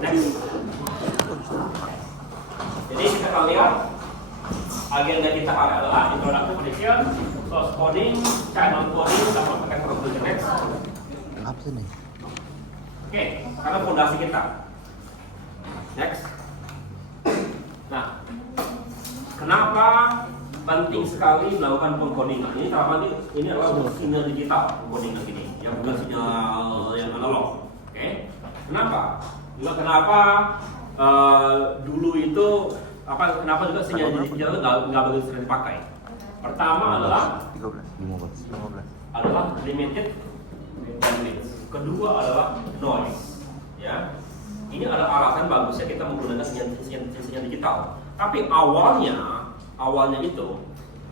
Next. Jadi kita akan lihat agenda kita adalah introduction condition, source coding, channel coding, sama pakai conclusion. Next. Apa sih nih? Oke, karena fondasi kita. Next. Nah, kenapa penting sekali melakukan pengkodingan? Ini terapkan ini adalah sinyal digital pengkodingan ini, yang bukan sinyal yang analog. Oke, kenapa? Kenapa dulu itu kenapa juga sinyal digital itu nggak begitu sering dipakai? Pertama adalah 15. adalah limited bandwidth. Kedua adalah noise. Ya, ini adalah alasan bagusnya kita menggunakan sinyal digital. Tapi awalnya itu,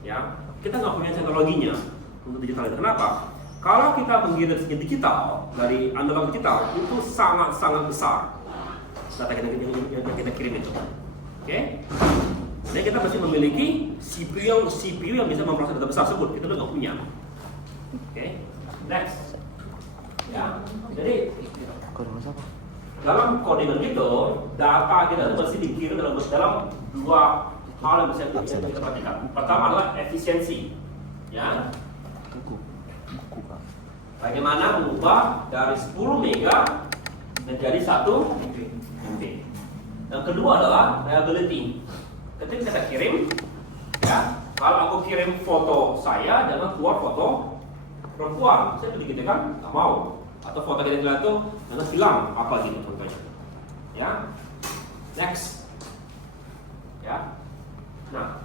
ya kita nggak punya teknologinya untuk digital itu. Kenapa? Kalau kita mengirim sinyal digital dari analog digital itu sangat besar data yang kita kirim itu. Oke? Jadi kita pasti memiliki CPU yang bisa memproses data besar tersebut. Kita nggak punya. Oke? Next. Ya. Jadi dalam codingan gitu, data kita itu mesti dikirim dalam dua hal yang bisa kita perhatikan. Pertama adalah efisiensi, ya. Bagaimana mengubah dari 10 mega menjadi 1 MB. Yang kedua adalah reliability. Ketika kita kirim, ya, kalau aku kirim foto saya, jangan keluar foto perempuan. Saya begitu kan, nggak mau. Atau foto kita lihat itu jangan hilang apa gitu contohnya. Ya, next. Ya, nah,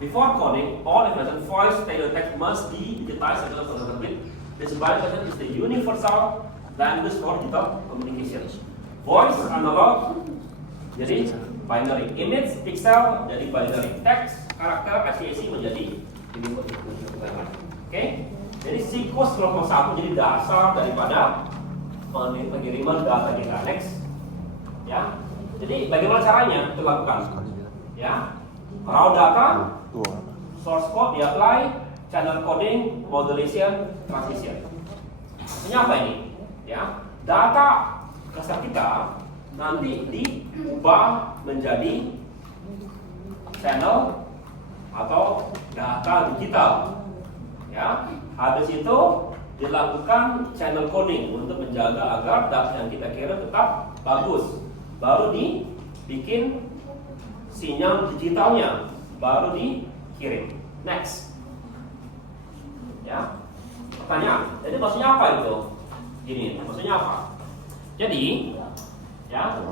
before coding, all information, voice, text must be digitized as well as bit. This version is the universal language for digital communication. Voice analog, jadi binary. Image pixel jadi binary. Text karakter ACC menjadi ini. Oke? Jadi siklus 0,1 jadi dasar daripada pengiriman data kita. Next. Ya. Jadi bagaimana caranya itu lakukan? Ya. Raw data, source code di-apply, channel coding, modulation, transition. Ini apa ini? Ya. Data dasar kita nanti diubah menjadi channel atau data digital. Ya, habis itu dilakukan channel coding untuk menjaga agar data yang kita kirim tetap bagus. Baru dibikin sinyal digitalnya, baru dikirim. Next. Ya, pertanyaan. Jadi maksudnya apa itu? Gini, maksudnya apa? Jadi, ya,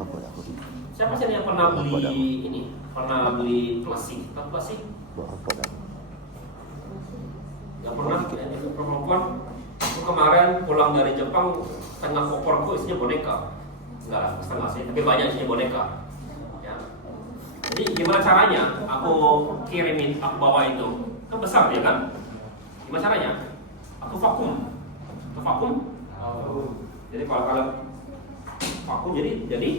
siapa sih yang pernah beli ini? Pernah beli plastik? Tahu plastik? Yang pernah itu perempuan itu kemarin pulang dari Jepang tengah koperku isinya boneka. Enggak, setengah sih, tapi banyak isinya boneka. Ya. Jadi gimana caranya aku kirimin, aku bawa itu? Kan besar ya kan? Gimana caranya? Aku vakum. Jadi kalau vakum jadi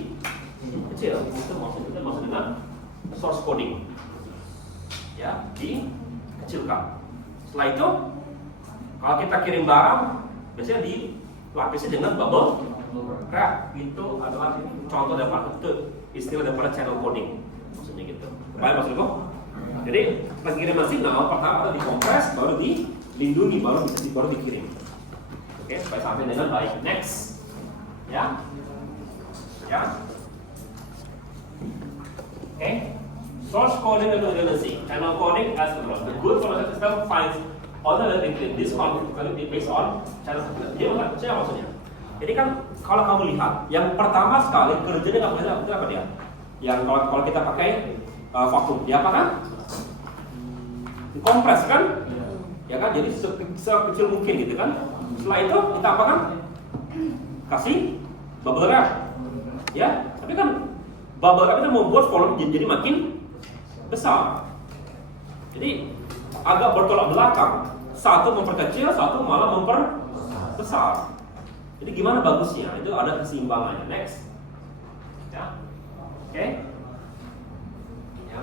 kecil. Itu maksud dengan source coding. Ya, dikecilkan. Setelah itu, kalau kita kirim barang, biasanya dilapisi dengan bubble wrap. Itu adalah contoh daripada itu istilah daripada channel coding, maksudnya gitu. Baik maksudku. Jadi pengiriman signal pertama adalah dikompres, baru dilindungi, baru dikirim. Oke, supaya sampai dengan baik. Next, ya. Oke. Source coding and redundancy. Channel coding as follows. The good information system finds alternative in this conflict based on channel coding. Jadi maksudnya? Jadi kan kalau kamu lihat, yang pertama sekali kerjanya nggak boleh apa dia? Yang kalau kita pakai vakum, dia apa kan? Kompres kan? Ya kan? Jadi sekecil mungkin gitu kan? Setelah itu kita apa kan? Kasih bubble wrap. Ya, tapi kan bubble wrap itu membuat volume jadi makin besar. Jadi agak bertolak belakang. Satu memperkecil, satu malah memperbesar. Jadi gimana bagusnya? Itu ada keseimbangannya. Next. Ya. Oke. Ya.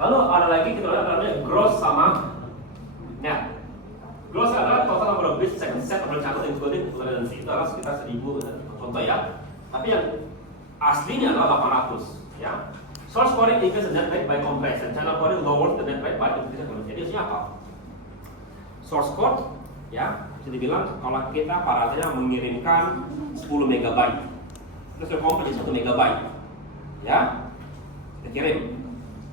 Lalu ada lagi kita lihat namanya gross sama net. Gross adalah total number of bits second set of channel encoding redundancy. Itu adalah sekitar 1000 contoh ya. Tapi yang aslinya adalah 800 ya. Source coding increases the net rate by compression. Channel coding lowers the net rate by increasing compression. Jadi maksudnya apa? Source code ya, bisa dibilang kalau kita paratnya mengirimkan 10 megabyte terus terkompres jadi 1 megabyte ya, kita kirim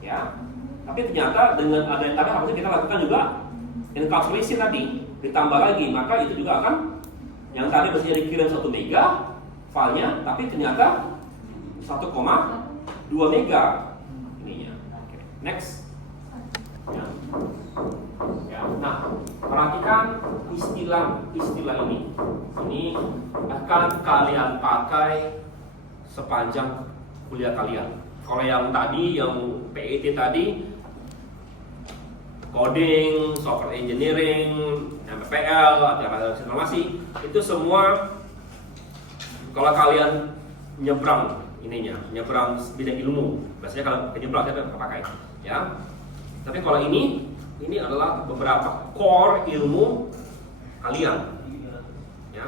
ya. Tapi ternyata dengan ada yang tadi harusnya kita lakukan juga encapsulation tadi ditambah lagi, maka itu juga akan yang tadi mestinya dikirim 1 mega filenya, tapi ternyata 1,2 mega ininya. Oke. Next ya. Ya, nah, perhatikan istilah ini. Ini akan kalian pakai sepanjang kuliah kalian. Kalau yang tadi, yang PET tadi, coding, software engineering, MPL, atau informasi, itu semua kalau kalian nyebrang ininya, nyebrang bidang ilmu, biasanya kalau nyebrang saya pakai, ya. Tapi kalau ini adalah beberapa core ilmu kalian, ya.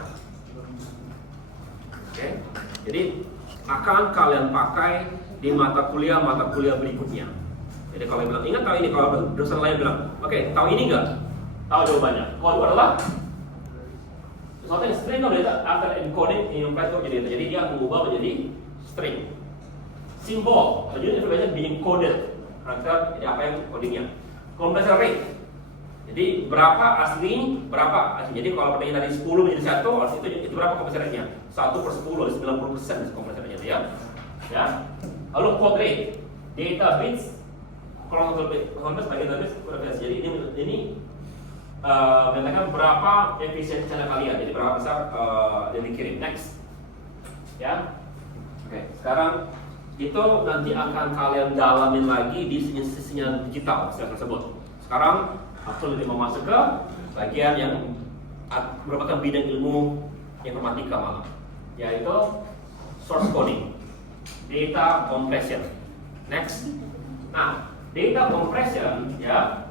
Oke, jadi akan kalian pakai di mata kuliah berikutnya. Jadi kalau bilang ingat tahu ini, kalau dosen lain bilang, oke, tahu ini nggak? Tahu jawabannya. Kalau itu adalah sesuatu yang string kalau itu after encoding in Python jadi dia mengubah menjadi string. Simbol, jadi information being coded. Karakter jadi apa yang codingnya. Compressor rate. Jadi berapa asli, berapa asli. Jadi kalau pertanyaan dari 10 menjadi 1, artinya itu berapa compressor rate-nya? 1 per 10, 90% compressor rate-nya ya. Ya. Lalu code rate, data bits, kalau konteks bagi database berapa. Jadi ini menyatakan berapa efisiensi channel kalian. Jadi berapa besar yang dikirim. Next. Ya. Oke, sekarang itu nanti akan kalian dalamin lagi di sinyal digital tersebut. Sekarang aku lebih mau masuk ke bagian yang merupakan bidang ilmu informatika malah, yaitu source coding, data compression. Next. Nah, data compression ya,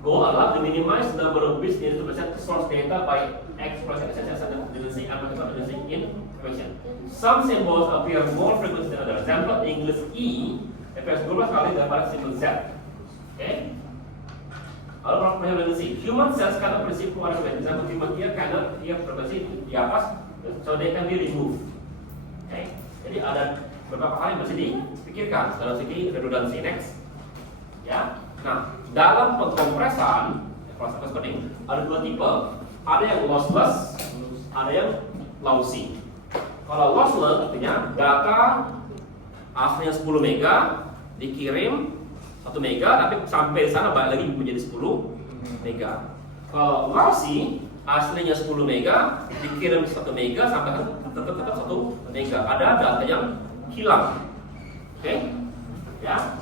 goal adalah to minimize the number of bits needed to present source data by expressing redundancy and redundancy in question. Some symbols appear more frequently than others. Example, English E appears 12 kali daripada symbol Z. Okay. Lalu redundancy. Human cells cannot perceive keluar dari example, human ear cannot hear frekuensi di atas, so they can be removed. Okay. Jadi ada beberapa hal yang mesti dipikirkan dalam segi redundancy. Next. Ya. Nah, dalam pengkompresan proses coding ada dua tipe. Ada yang lossless, ada yang lossy. Kalau lossless artinya data aslinya 10 mega dikirim 1 mega, tapi sampai sana balik lagi menjadi 10 mega. Kalau lossy aslinya 10 mega dikirim 1 mega sampai tetap 1 mega. Ada data yang hilang. Oke? Ya.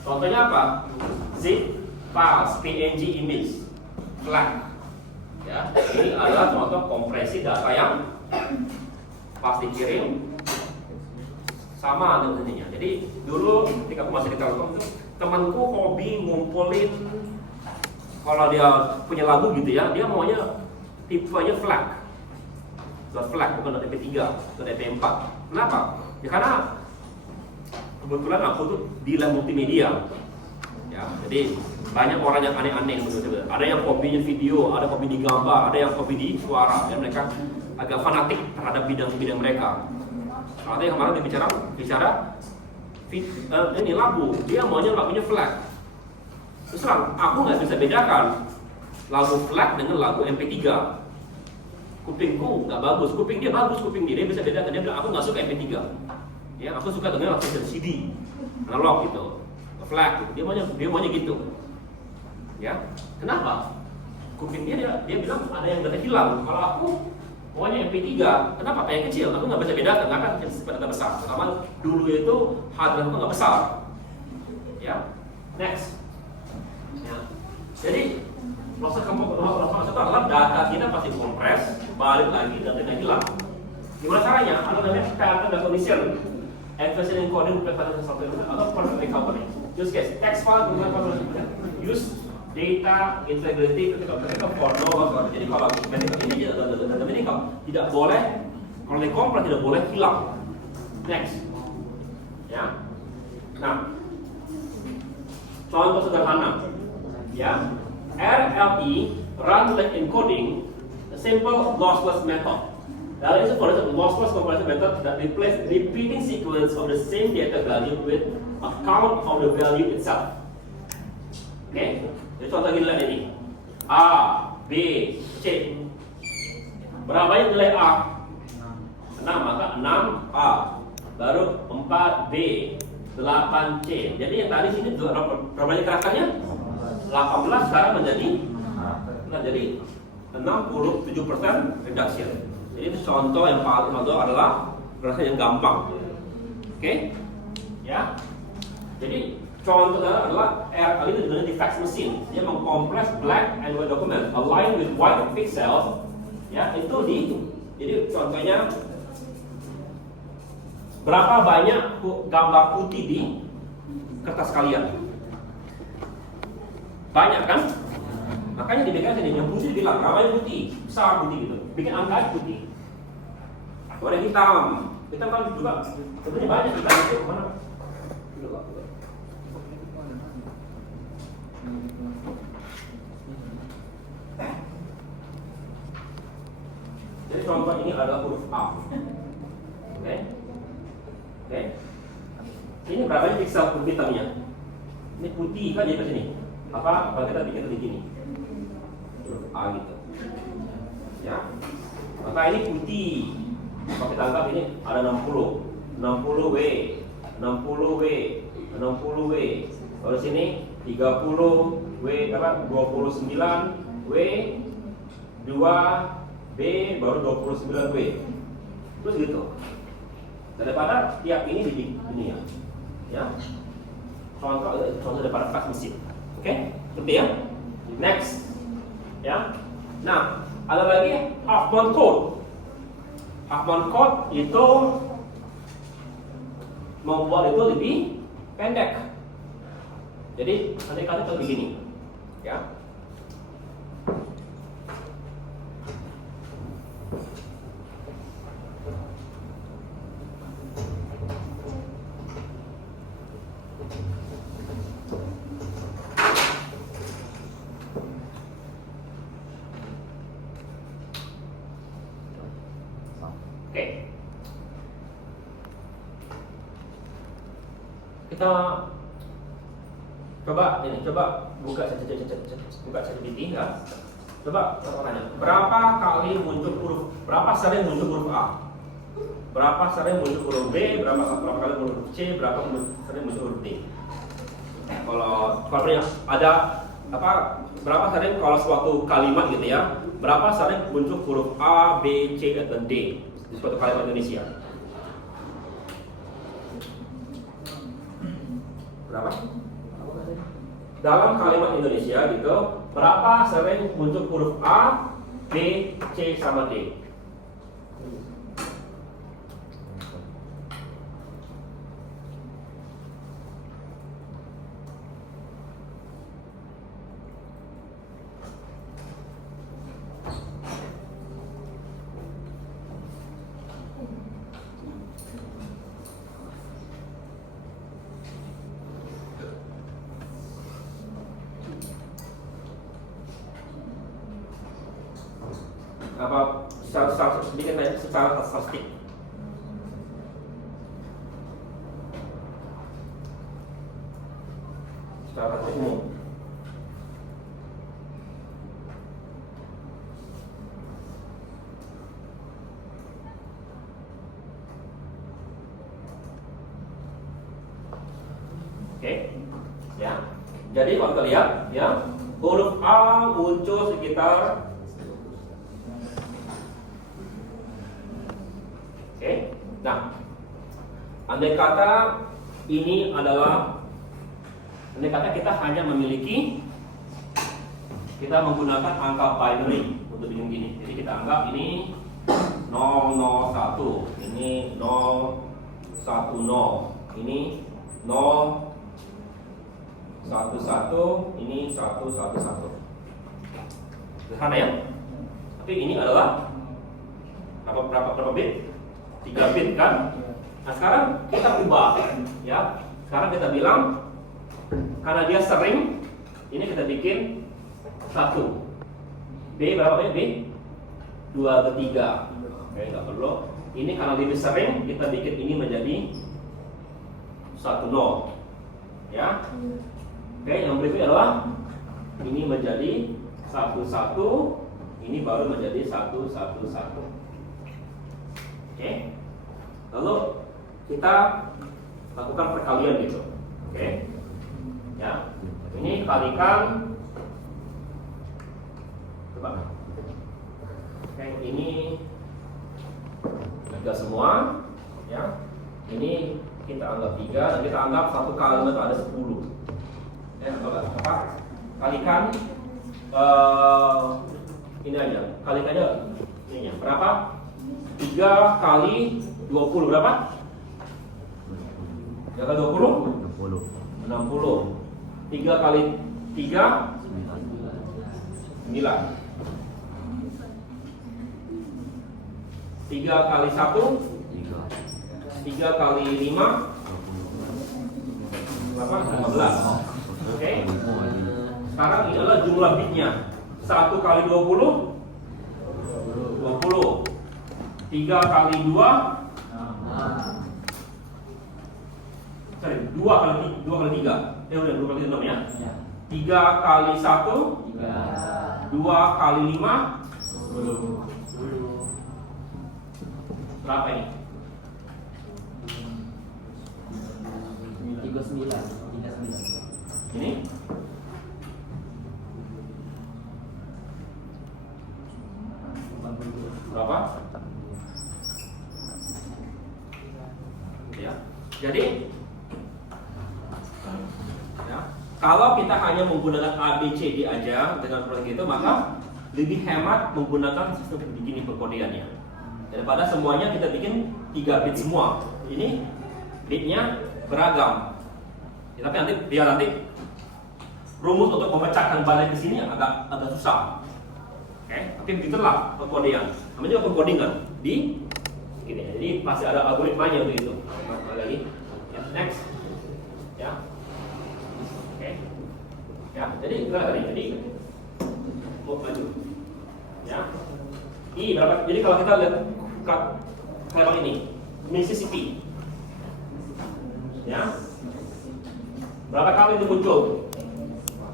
Contohnya apa? Zip files, PNG image, FLAC. Ya, ini adalah contoh kompresi data yang pas dikirim sama dengan ininya. Jadi dulu ketika aku masih di Telkom itu temanku hobi ngumpulin, kalau dia punya lagu gitu ya, dia maunya tipenya FLAC, bukan .mp3, .mp4. Kenapa? Ya karena kebetulan aku tuh di lab multimedia, ya, jadi banyak orang yang aneh-aneh betul-betul. Ada yang hobinya video, ada hobi di gambar, ada yang hobi di suara, dan mereka agak fanatik terhadap bidang-bidang mereka. Ada yang kemarin dia bicara ini lagu, dia maunya lagunya FLAC. Terus terang, aku nggak bisa bedakan lagu FLAC dengan lagu MP3. Kupingku nggak bagus, kuping dia bagus, dia bisa bedakan. Dia bilang aku nggak suka MP3. Ya, aku suka dengan lagu CD, analog gitu, FLAC gitu. Dia maunya gitu. Ya, kenapa? Kuping dia bilang ada yang data hilang. Kalau aku maunya MP3, kenapa? Yang kecil, aku nggak bisa bedakan, nggak akan data besar. Pertama dulu itu hard drive aku nggak besar. Ya, next. Ya. Jadi proses itu adalah data kita pasti kompres, balik lagi datanya hilang. Gimana caranya? Ada namanya pattern recognition, efficient encoding, pattern software atau perfect recovery. Use case text file, use data integrity ketika for no. Jadi kalau ini tidak boleh, kalau dikompres tidak boleh hilang. Next, ya. Nah, contoh sederhana, ya. RLE run like encoding a simple lossless method. That is, for example, lossless comparison method that replace repeating sequence of the same data value with a count of the value itself. Oke, jadi contoh gini lah ini. A, B, C. Berapa banyak nilai A? 6, maka 6A. Baru 4B, 8C. Jadi yang tadi sini berapa banyak gerakannya? 18 sekarang menjadi 67% reduction. Jadi itu contoh yang paling adalah gerakan yang gampang. Oke? Ya. Jadi contohnya adalah RL itu digunakan di fax machine. Dia mengkompres black and white document align with white pixels. Ya, itu jadi contohnya berapa banyak gambar putih di kertas kalian? Banyak kan? Makanya dibikin sini yang putih bilang ramai putih, besar putih gitu. Bikin angka putih. Itu ada hitam. Hitam kan juga sebenarnya banyak hitam itu mana? Jadi contoh ini adalah huruf A. Oke? Oke? Ini berapa piksel hitamnya? Ini putih kan jadi sini. Apa kalau kita bikin di sini? Huruf A gitu. Ya. Maka ini putih. Kalau kita anggap ini ada 60. 60W, 60W, 60W. Kalau sini 30W apa 29W 2B baru 29W. Terus gitu. Daripada tiap ini di ini ya. Ya. Contoh daripada fax mesin. Oke? Ngerti ya? Next. Ya. Nah, ada lagi Huffman code. Huffman code itu membuat itu lebih pendek. Jadi nanti kata begini, ya. Oke. Kita coba buka ChatGPT ya. Coba tanya, berapa kali muncul huruf, berapa sering muncul huruf A? Berapa sering muncul huruf B? Berapa kali muncul huruf C? Berapa sering muncul huruf D? Kalau ada apa? Berapa sering kalau suatu kalimat gitu ya? Berapa sering muncul huruf A, B, C dan D di suatu kalimat Indonesia? Berapa? Dalam kalimat Indonesia gitu, berapa sering muncul huruf A, B, C sama D? Apa secara sedikit banyak secara statistik. Secara umum. Oke, ya. Jadi kalau kita lihat, ya, huruf A muncul sekitar. Nah, andai kata ini adalah, andai kata kita hanya memiliki, kita menggunakan angka binary untuk bikin gini. Jadi kita anggap ini 001, ini 010, ini 011, 1 1, ini 1 1 1. Sederhana ya? Tapi ini adalah berapa bit? 3 bit kan? Nah sekarang kita ubah ya. Sekarang kita bilang karena dia sering, ini kita bikin 1. B berapa B? 2/3. Oke, nggak perlu. Ini karena lebih sering, kita bikin ini menjadi 1 0. Ya. Oke, yang berikutnya adalah ini menjadi 1 1. Ini baru menjadi 1 1 1. Oke. Lalu kita lakukan perkalian gitu. Oke. Ya. Ini kalikan. Coba. Oke, ini 3 semua. Ya. Ini kita anggap 3 dan kita anggap satu kalimat itu ada 10. Ya, apa? Kalikan ini aja. Kalikan aja ini ya. Berapa? 3 kali 20 berapa? 3 kali 20? 60. 3 kali 3? 9. 3 kali 1? 3 kali 5? Berapa? 15. Oke. Sekarang ini adalah jumlah bitnya. 1 kali 20? 20. 3 kali 2? Sorry, 2 kali 3. Udah 2 kali 6 ya. 3 kali 1? 2 kali 5? 10. Berapa ini? 39. Ini? Berapa? Ya. Jadi ya, kalau kita hanya menggunakan A, B, C, D aja dengan seperti itu, maka lebih hemat menggunakan sistem begini perkodeannya. Daripada semuanya kita bikin 3 bit semua. Ini bitnya beragam. Ya, tapi nanti rumus untuk memecahkan balik ke sini agak susah. Oke, tapi begitulah perkodean. Namanya juga perkoding kan di gini. Jadi pasti ada algoritmanya untuk itu. Lagi. Ya, next. Ya. Oke. Ya, jadi jadi mau maju. Ya. I berapa? Jadi kalau kita lihat kayak ini, Mississippi. Ya. Berapa kali itu muncul?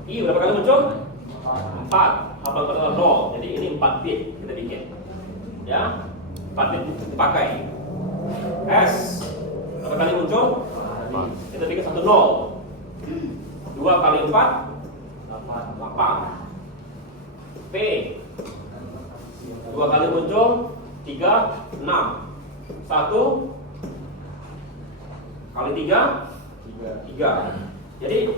I berapa kali muncul? 4. Apa kata 0? Jadi ini 4 bit kita bikin. Ya. 4 bit dipakai. S berapa kali muncul? Kita bikin 1 0. 2 kali 4 8. P 2 kali muncul 3 6. 1 kali 3 Jadi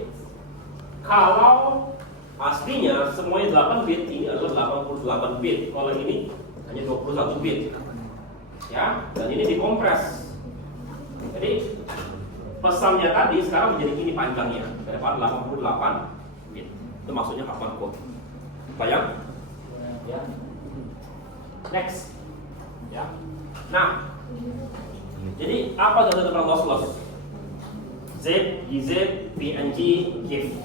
kalau aslinya semuanya 8 bit, ini adalah 88 bit. Kalau ini hanya 21 bit. Ya, dan ini dikompres. Jadi pesannya tadi sekarang menjadi gini panjangnya daripada 88 bit. Itu maksudnya kapan kok? Bayang? Ya. Next. Ya. Nah, jadi apa contoh tentang loss? Z, GZ, PNG, GIF.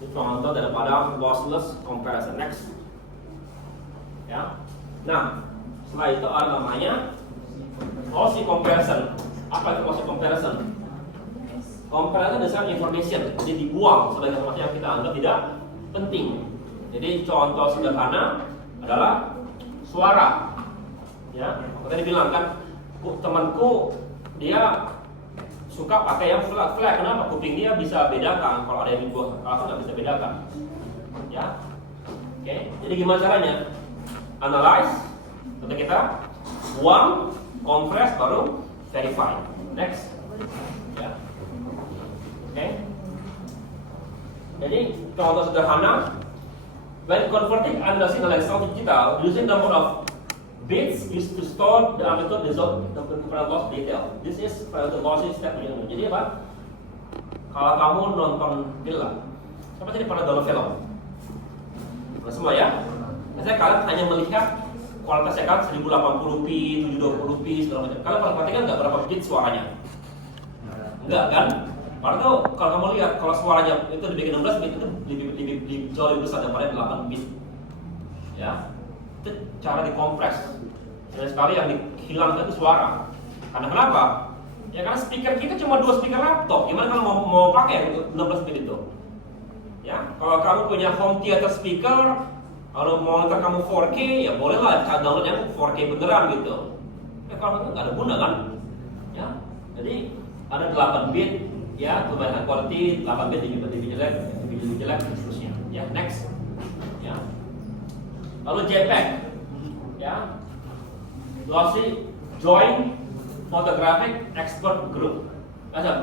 Itu contoh daripada lossless comparison. Next. Ya. Nah, setelah itu ada namanya lossy comparison. Apa itu lossy comparison? Comparison dengan information, jadi dibuang sebagai informasi yang kita anggap tidak penting. Jadi contoh sederhana adalah suara. Ya, tadi bilang kan, temanku dia suka pakai yang flat. Kenapa? Kuping dia bisa bedakan kalau ada yang dibuat, kalau aku nggak bisa bedakan. Ya, oke. Jadi gimana caranya? Analyze, atau kita buang, compress, baru verify. Next. Ya, oke. Jadi contoh sederhana, when converting analysis digital using number of bits used to store the amplitude result the current loss detail. This is the lossy step. Jadi apa? Kalau kamu nonton film, Siapa tadi pernah download film? Nah, semua ya? Biasanya kalian hanya melihat kualitasnya kan 1080p, 720p, segala macam. Kalian pernah perhatikan nggak berapa bit suaranya? Enggak kan? Padahal tuh kalau kamu lihat kalau suaranya itu dibikin 16 bit itu lebih jauh lebih besar daripada 8 bit. Ya, itu cara dikompres. Dan sekali yang dihilangkan itu suara. Karena kenapa? Ya karena speaker kita cuma 2 speaker laptop. Gimana kalau mau pakai 16 bit itu? Ya, kalau kamu punya home theater speaker, kalau monitor kamu 4K, ya bolehlah download yang 4K beneran gitu. Ya kalau nggak ada guna kan? Ya, jadi ada 8 bit, ya kebanyakan quality 8 bit lebih jelek, dan seterusnya. Ya, next. Ya. Lalu JPEG, ya. Glossy Joint Photographic Expert Group.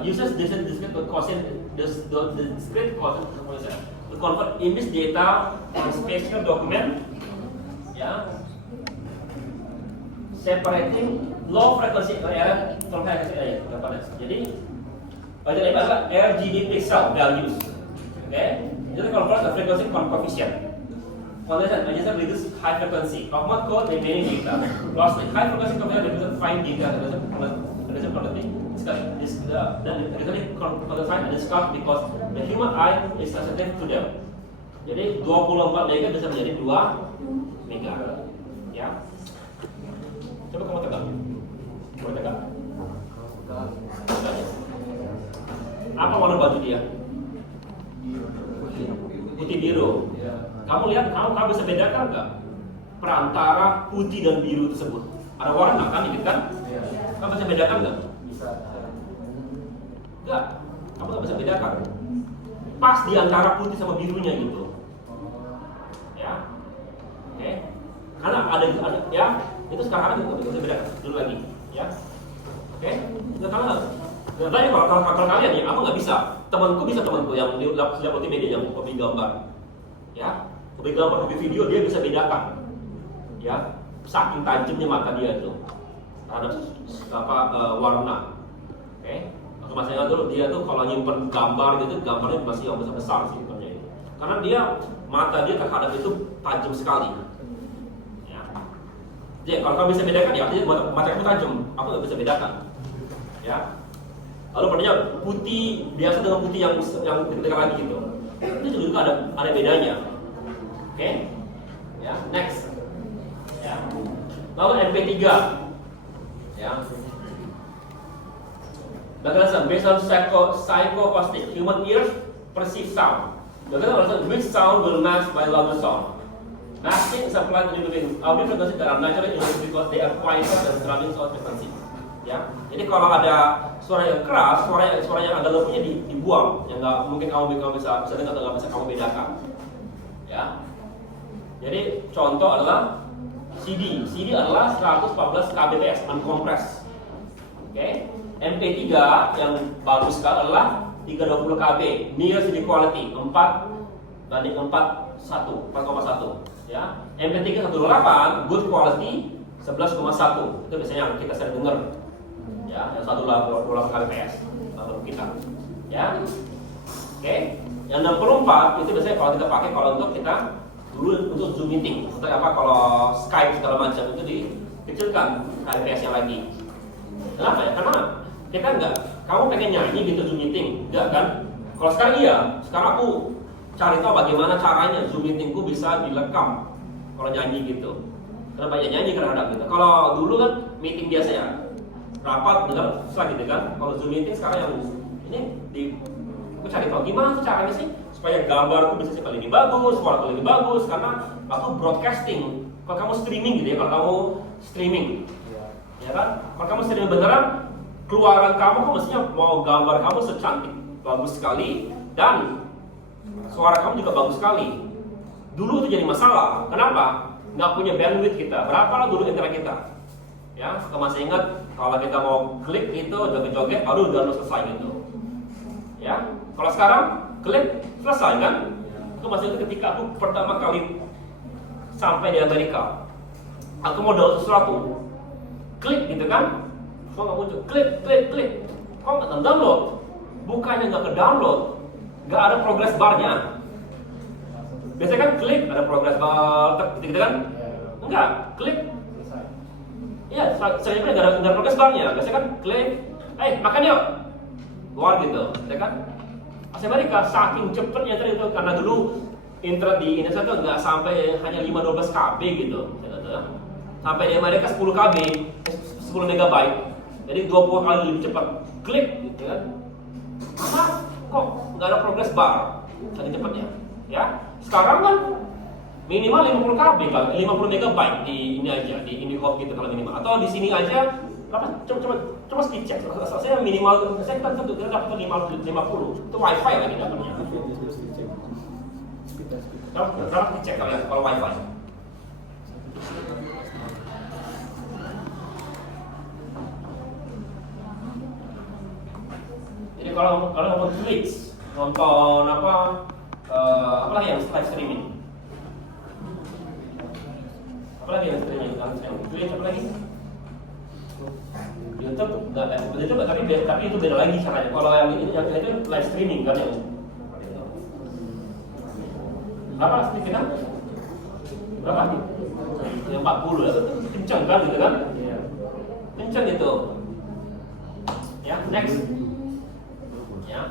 Uses discrete quotient to convert image data and spatial document, ya, separating low frequency error from high frequency error. Jadi ini adalah RGB pixel values, oke? Itu convert the frequency coefficient. Condition adjusted reduce high frequency. Augment code remaining data. Lost high frequency coefficient reduce fine data. Condition quality. Dan usually quantified and discard because the human eye is sensitive to them. Jadi 24 mega bisa menjadi 2 mega. Ya. Coba kamu tegang. Coba tegang. Apa warna baju dia? Putih biru. Kamu lihat, kamu bisa bedakan nggak perantara putih dan biru tersebut? Ada warna kan, ini kan? Kamu bisa bedakan nggak? Enggak, kamu nggak bisa bedakan. Pas di antara putih sama birunya gitu, ya, oke. Karena ada ya, itu sekarang juga bisa bedakan dulu lagi, ya, oke. Nggak tanya kalau kalian ya, aku nggak bisa. Temanku yang di lab multimedia yang hobi gambar, ya, hobi gambar, hobi video, dia bisa bedakan, ya, saking tajamnya mata dia itu terhadap warna, oke. Mas saya dulu dia tuh kalau nyimpen gambar gitu, gambarnya masih yang besar sih sebenarnya itu. Karena dia mata dia terhadap itu tajam sekali. Ya. Jadi kalau kamu bisa bedakan ya artinya mata kamu tajam, aku nggak bisa bedakan. Ya. Lalu pertanyaan putih biasa dengan putih yang dekat lagi gitu. Itu juga ada bedanya. Oke? Ya, next. Ya. Lalu MP3. Ya. Bagaimana based on psychoacoustic, human ears perceive sound. Bagaimana which sound will mask by louder sound? Masking is applied to living audio frequencies that are naturally emitted because they are quieter than surrounding sound frequency. Ya, jadi kalau ada suara yang keras, suara yang agak lembutnya dibuang, yang nggak mungkin kamu bisa dengar atau nggak bisa kamu bedakan. Ya, jadi contoh adalah CD. CD adalah 114 kbps uncompressed. Oke. MP3 yang bagus sekali adalah 320 KB, near CD quality 4 banding 4,1, ya. MP3 128 good quality 11,1. Itu biasanya yang kita sering dengar, ya, yang 128 kbps lalu kita, ya. Oke. Yang 64 itu biasanya kalau kita pakai kalau untuk kita dulu untuk Zoom meeting, untuk apa kalau Skype segala macam itu dikecilkan kbps-nya lagi. Kenapa ya? Karena kita kamu pengen nyanyi gitu Zoom meeting, enggak kan? Kalau sekarang iya, sekarang aku cari tahu bagaimana caranya Zoom meetingku bisa direkam kalau nyanyi gitu. Karena banyak nyanyi kadang-kadang gitu. Kalau dulu kan meeting biasa ya, rapat dengan slide gitu kan. Kalau Zoom meeting sekarang yang ini aku cari tahu gimana tuh caranya sih supaya gambarku bisa lebih bagus, suaraku lebih bagus karena aku broadcasting. Kalau kamu streaming gitu ya, kalau kamu streaming, ya kan? Kalau kamu streaming beneran, keluaran kamu kan mestinya mau gambar kamu secantik, bagus sekali, dan suara kamu juga bagus sekali. Dulu itu jadi masalah. Kenapa? Nggak punya bandwidth kita. Berapa lah dulu internet kita? Ya, kamu masih ingat kalau kita mau klik itu joget-joget, aduh udah selesai gitu. Ya, kalau sekarang klik selesai kan? Itu masih ingat ketika aku pertama kali sampai di Amerika, aku mau download sesuatu, klik gitu kan? Kok nggak muncul? Klik. Kok nggak download? Bukannya nggak ke download, nggak ada progress barnya. Biasanya kan klik ada progress bar, gitu kan? Enggak, klik. Iya, saya nggak ada progress barnya. Biasanya kan klik, makan yuk, keluar gitu, ya kan? Asal Amerika saking cepatnya tadi itu karena dulu internet di Indonesia tuh nggak sampai hanya 5-12 KB gitu, sampai di Amerika 10 KB, 10 megabyte, jadi 20 kali lebih cepat. Klik, gitu kan? Apa? Kok nggak ada progress bar saking cepatnya? Ya, sekarang kan minimal 50 KB kan, 50 megabyte di ini aja, di IndiHome gitu kalau minimal. Atau di sini aja berapa? Coba cek. Saya minimal, saya kan tentu kita dapat 50 itu wifi lagi dapatnya. Berapa cek kalau wifi? Jadi kalau nonton Twitch, nonton apa lagi yang live streaming? Apa lagi yang streaming? Twitch apa lagi? YouTube nggak, tapi itu beda lagi caranya. Kalau yang itu live streaming kan yang berapa sedikit kan? Berapa? Yang 40 ya, kenceng kan gitu kan? Kenceng itu. Ya, next. Ya,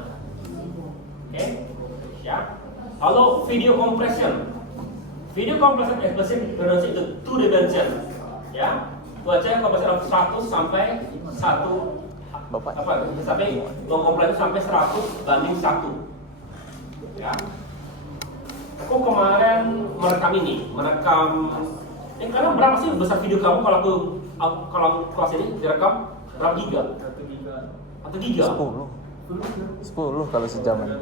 oke, ya. Lalu video compression. Video compression explicit berarti itu 2 dimension. Ya, itu aja kompresor 100 sampai 1 sampai mengkompresi sampai 100 banding 1. Ya. Aku kemarin merekam ini karena berapa sih besar video kamu kalau kelas ini direkam berapa giga? 1 giga? 10 kalau sejaman.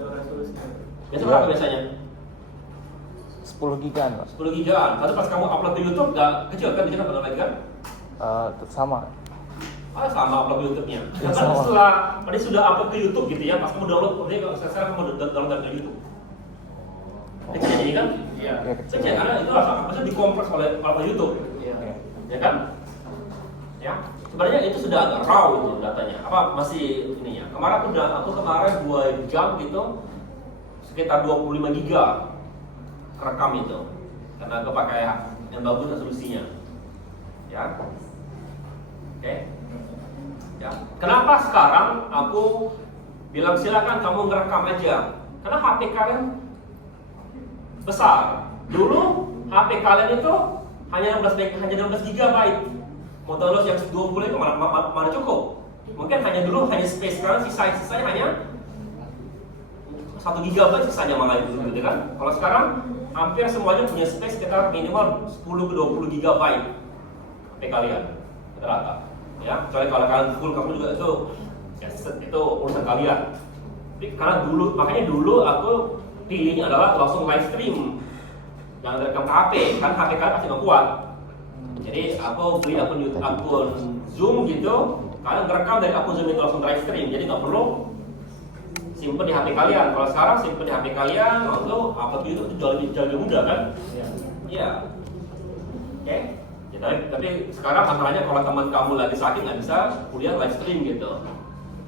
Biasa berapa biasanya? 10 gigaan, Pak. 10 gigaan. Lalu pas kamu upload ke YouTube nggak kecil kan? Bisa kan lagi kan? Sama. Sama upload ke YouTube-nya. Ya, kan setelah tadi sudah upload ke YouTube gitu ya, pas kamu download, sekarang kamu download dari YouTube. Kecil ini kan? Iya. Kecil karena itu maksudnya dikompres oleh YouTube. Iya. Ya kan? Ya. Sebenarnya itu sudah agak raw itu datanya. Apa masih ininya? Kemarin aku kemarin 2 jam gitu sekitar 25 giga kerekam itu. Karena aku pakai yang bagus resolusinya. Ya. Oke. Ya. Kenapa sekarang aku bilang silakan kamu ngerekam aja? Karena HP kalian besar. Dulu HP kalian itu hanya 16 GB. Mau download yang 20 itu mana cukup. Mungkin hanya space sekarang sisanya hanya 1 GB sisanya malah itu gitu kan. Kalau sekarang hampir semuanya punya space sekitar minimal 10 ke 20 GB HP kalian rata. Ya, kecuali kalau kalian full kamu juga itu urusan kalian. Tapi karena makanya dulu aku pilihnya adalah langsung live stream yang direkam ke HP, kan HP kalian pasti nggak kuat. Jadi aku beli akun Zoom gitu, kalian ngerekam dari akun Zoom itu langsung live stream, jadi nggak perlu simpen di HP kalian. Kalau sekarang simpen di HP kalian, lalu upload ke YouTube itu jauh lebih mudah kan? Iya. Oke. Ya, tapi sekarang masalahnya kalau teman kamu lagi sakit nggak bisa kuliah live stream gitu.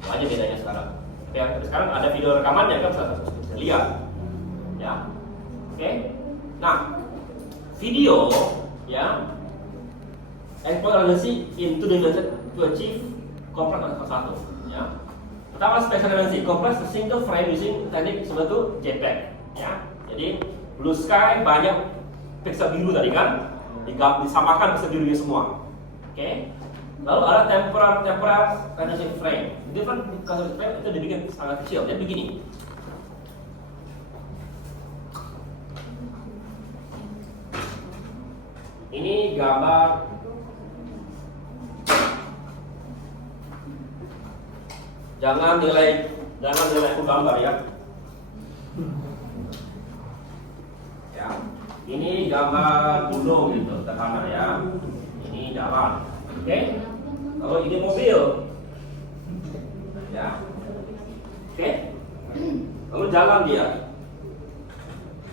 Aja bedanya sekarang. Tapi sekarang ada video rekamannya kan bisa lihat. Ya. Oke. Nah, video ya. Export redundancy in 2 dimensions to achieve compress satu. Ya. Pertama spatial redundancy, compress a single frame using teknik seperti JPEG. Ya. Jadi blue sky banyak pixel biru tadi kan, disamakan pixel birunya semua. Oke. Lalu ada temporal redundancy frame. Different redundancy frame itu dibikin sangat kecil. Jadi begini. Ini gambar. Jangan nilai aku gambar ya. Ya, ini gambar gunung gitu, sederhana ya. Ini jalan, oke? Kalau ini mobil, ya, oke? Lalu jalan dia.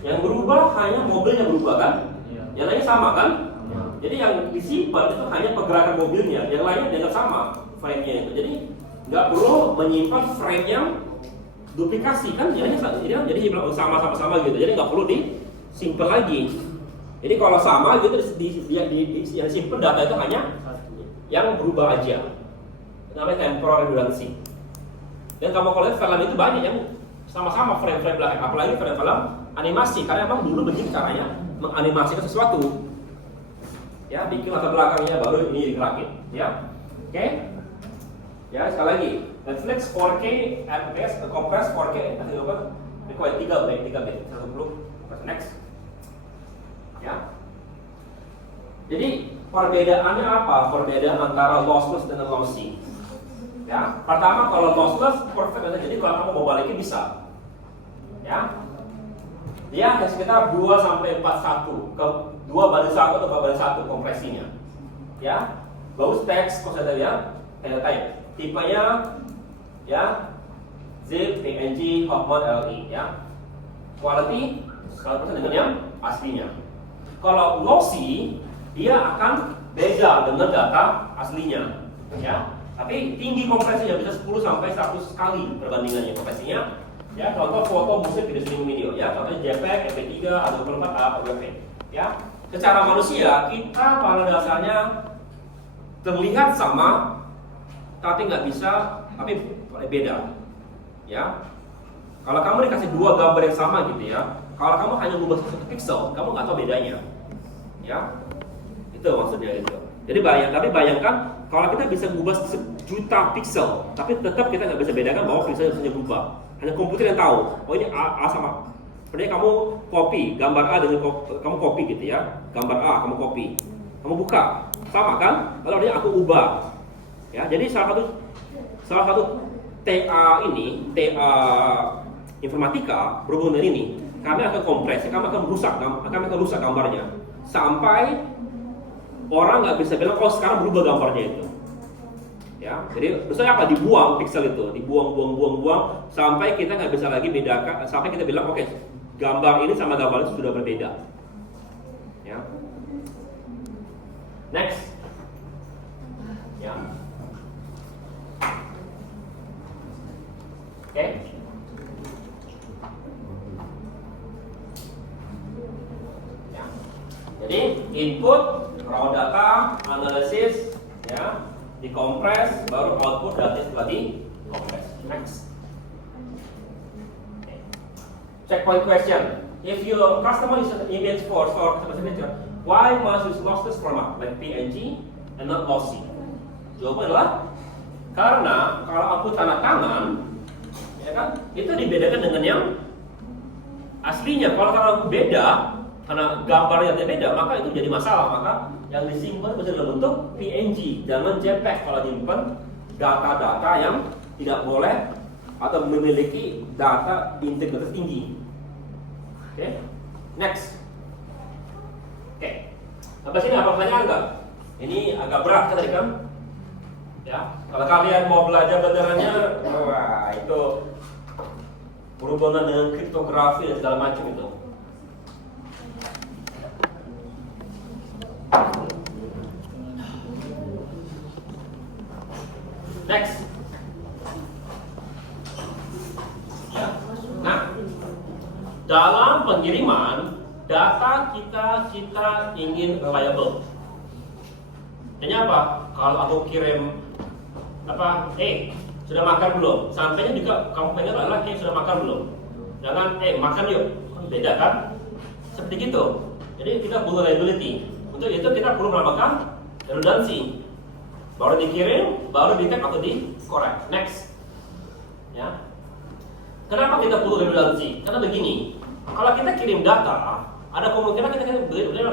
Yang berubah hanya mobilnya berubah kan? Yang lainnya sama kan? Jadi yang disimpan itu hanya pergerakan mobilnya, yang lainnya dianggap sama frame-nya itu. Jadi nggak perlu menyimpan frame yang duplikasi kan, jadi sama gitu. Jadi nggak perlu simple lagi. Jadi kalau sama gitu yang simple data itu hanya yang berubah aja. Itu namanya temporal redundancy. Dan kamu kalau lihat film itu banyak yang sama-sama frame-frame belakang, apalagi film-film animasi, karena emang dulu begini caranya menganimasikan sesuatu. Ya, bikin latar belakangnya baru ini digerakin, ya. Oke? Ya, sekali lagi, Netflix 4K FPS compress 4K nanti apa? Require 3 bit 10. Next. Ya. Jadi perbedaannya apa? Perbedaan antara lossless dan lossy. Ya, pertama kalau lossless perfect aja. Jadi kalau kamu mau balikin bisa. Ya. Dia sekitar 2 sampai 41 ke 2/1 atau 4/1 kompresinya. Ya. Bagus teks kalau saya lihat kayak type. Tipenya ya zip, PNG, Hotmart, LE ya. Quality 100% dengan yang aslinya. Kalau lossy dia akan beda dengan data aslinya ya. Tapi tinggi kompresinya bisa 10 sampai 100 kali perbandingannya kompresinya. Ya, contoh foto, musik, video streaming video ya. Contohnya JPEG, MP3, atau 24A, WP ya. Secara manusia kita pada dasarnya terlihat sama tapi nggak bisa, tapi beda ya. Kalau kamu dikasih 2 gambar yang sama gitu ya, kalau kamu hanya mengubah 1 pixel, kamu nggak tahu bedanya ya. Itu maksudnya gitu. Jadi bayangkan kalau kita bisa mengubah 1.000.000 pixel, tapi tetap kita nggak bisa bedakan bahwa pixelnya berubah. Hanya komputer yang tahu, oh ini A sama. Sebenarnya kamu copy gambar A dengan kamu copy gitu ya, gambar A kamu copy, kamu buka sama kan? Lalu artinya aku ubah. Ya, jadi salah satu TA ini, TA informatika berhubungan dengan ini, kami akan kompresi, kami akan rusak gambarnya sampai orang nggak bisa bilang, oh sekarang berubah gambarnya itu. Ya, jadi misalnya apa? Dibuang pixel itu, dibuang sampai kita nggak bisa lagi bedakan, sampai kita bilang oke, gambar ini sama gambar itu sudah berbeda. Ya. Next. Ya. Oke. Ya. Jadi input raw data, analisis, ya, dikompres, baru output data setelah dikompres. Next. Okay. Checkpoint question. If your customer is an image for store customer signature, why must use lossless format like PNG and not lossy? Jawabannya adalah karena kalau aku tanda tangan, ya kan, itu dibedakan dengan yang aslinya. Kalau beda, karena gambarnya beda, maka itu jadi masalah. Maka yang disimpan bisa dalam bentuk PNG, jangan JPEG kalau disimpan data-data yang tidak boleh atau memiliki data integritas tinggi. Oke, next. Oke, sampai sini apa pertanyaan enggak? Ini agak berat kan tadi kan? Ya, kalau kalian mau belajar benerannya, wah itu berhubungan dengan kriptografi dan segala macam itu. Next. Ya. Nah, dalam pengiriman data kita ingin reliable. Ini apa? Kalau aku kirim apa? Sudah makan belum? Sampainya juga kamu pengen adalah sudah makan belum? Jangan makan yuk. Beda kan? Seperti gitu. Jadi kita perlu reliability. Untuk itu kita perlu menambahkan redundancy. Baru dikirim, baru di-tag atau di-correct. Next. Ya. Kenapa kita perlu redundancy? Karena begini, kalau kita kirim data, ada kemungkinan kita kirim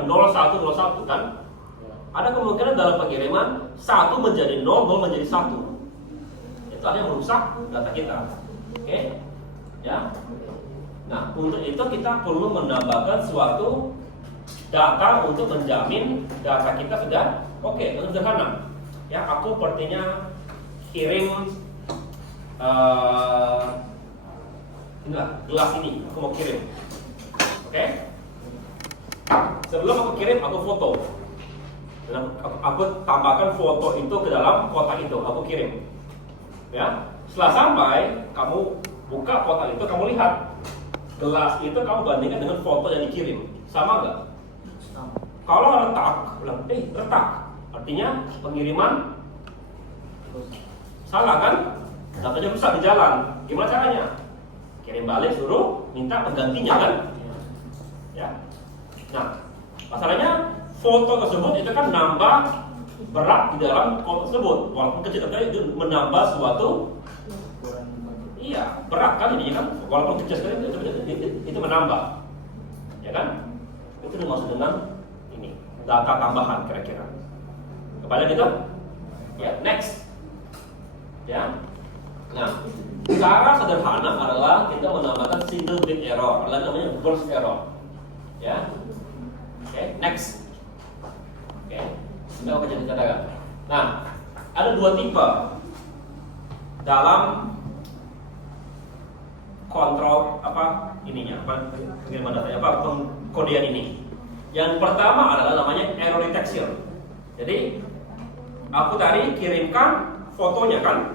0101 kan? Ada kemungkinan dalam pengiriman 1 menjadi 0, 0 menjadi 1. Itu artinya merusak data kita. Oke? Ya. Nah, untuk itu kita perlu menambahkan suatu data untuk menjamin data kita sudah oke. Untuk sederhana. Ya, aku sepertinya kirim gelas ini, aku mau kirim. Oke? Sebelum aku kirim, aku foto. Dan aku tambahkan foto itu ke dalam kotak itu, aku kirim. Ya, setelah sampai, kamu buka kotak itu, kamu lihat gelas itu, kamu bandingkan dengan foto yang dikirim. Sama nggak? Kalau retak, bilang, retak, artinya pengiriman salah kan? Datanya rusak di jalan. Gimana caranya? Kirim balik, suruh minta penggantinya kan? Ya. Nah, masalahnya foto tersebut itu kan nambah berat di dalam foto tersebut. Walaupun kecil, tapi itu menambah suatu. Iya, berat kan ini kan? Walaupun kecil sekali itu menambah. Ya kan? Itu dimaksud dengan ini data tambahan kira-kira. Kepada gitu? Ya, next. Ya. Nah, cara sederhana adalah kita menambahkan single bit error, adalah namanya burst error. Ya. Oke, next. Oke, kita akan ceritakan. Nah, ada dua tipe dalam kontrol ininya, pengiriman datanya, pengkodean ini. Yang pertama adalah namanya error detection. Jadi, aku tadi kirimkan fotonya kan?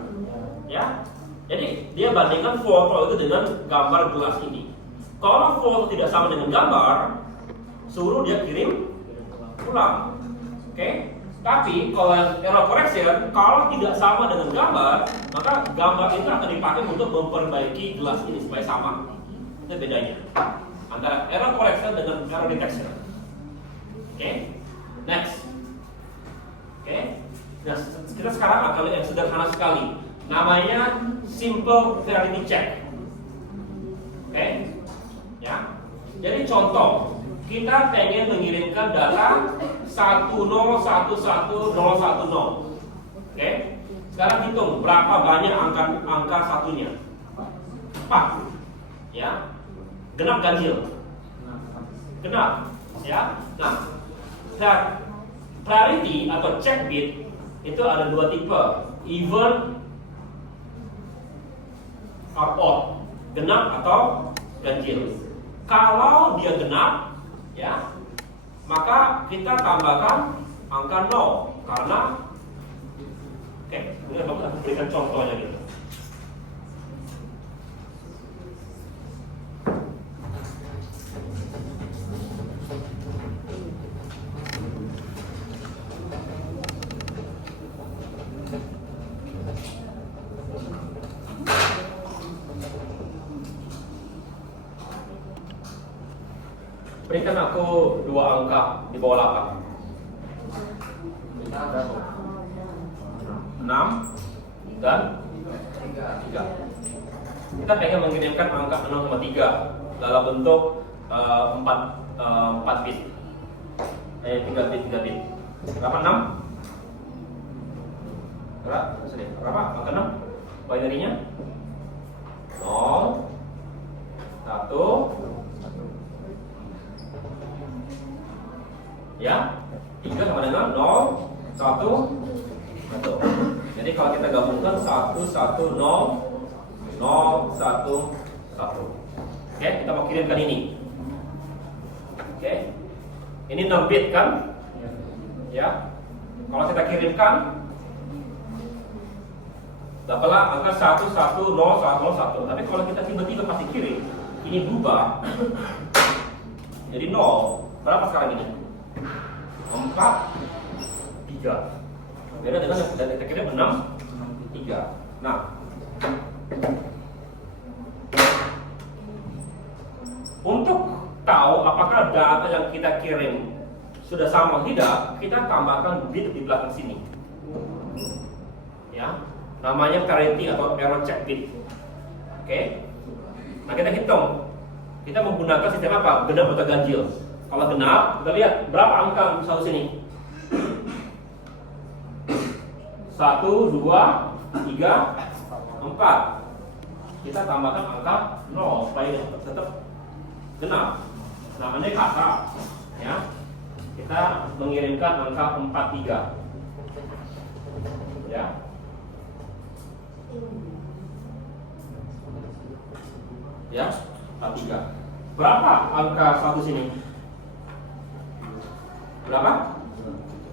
Ya. Jadi dia bandingkan foto itu dengan gambar gelas ini. Kalau foto tidak sama dengan gambar, suruh dia kirim ulang. Oke? Tapi kalau error correction, kalau tidak sama dengan gambar, maka gambar itu akan dipakai untuk memperbaiki gelas ini supaya sama. Itu bedanya antara error correction dengan error detection. Oke? Next. Oke? Nah, kita sekarang akan lihat yang sederhana sekali. Namanya simple reality check. Oke? Ya. Jadi contoh, kita pengen mengirimkan data 1011010. Oke? Sekarang hitung berapa banyak angka satunya. 4. Ya. Genap ganjil. Genap, ya. Nah, priority atau check bit itu ada dua tipe, even or odd, genap atau ganjil. Kalau dia genap, ya, maka kita tambahkan angka 0 karena ini Bapak akan berikan contohnya gitu. Berikan aku dua angka di bawah 8. 6 dan 3. Kita pengen mengirimkan angka 0,3 dalam bentuk 4 bit. 3 bit. Berapa 6? Berapa? Angka 6? Binary-nya 0 1 ya, 3 sama dengan 0 1 1. Jadi kalau kita gabungkan 1 1 0 0 1 1. Oke, kita mau kirimkan ini. Oke. Ini 6 bit kan? Ya. Kalau kita kirimkan dapatlah angka 1 1 0 1 0 1. Tapi kalau kita tiba-tiba pasti kirim, ini berubah jadi 0. Berapa sekarang ini? 4 3. Beda dengan yang kita kirim 6 3. Nah, untuk tahu apakah data yang kita kirim sudah sama atau tidak, kita tambahkan bit di belakang sini. Ya, namanya parity atau error check bit. Oke. Nah, kita hitung. Kita menggunakan sistem apa? Genap atau ganjil. Kalau genap, kita lihat berapa angka satu sini. 1, 2, 3, 4. Kita tambahkan angka 0 supaya tetap genap. Namanya kata, ya. Kita mengirimkan angka 43. Ya. Ya, 43. Berapa angka satu sini? Berapa?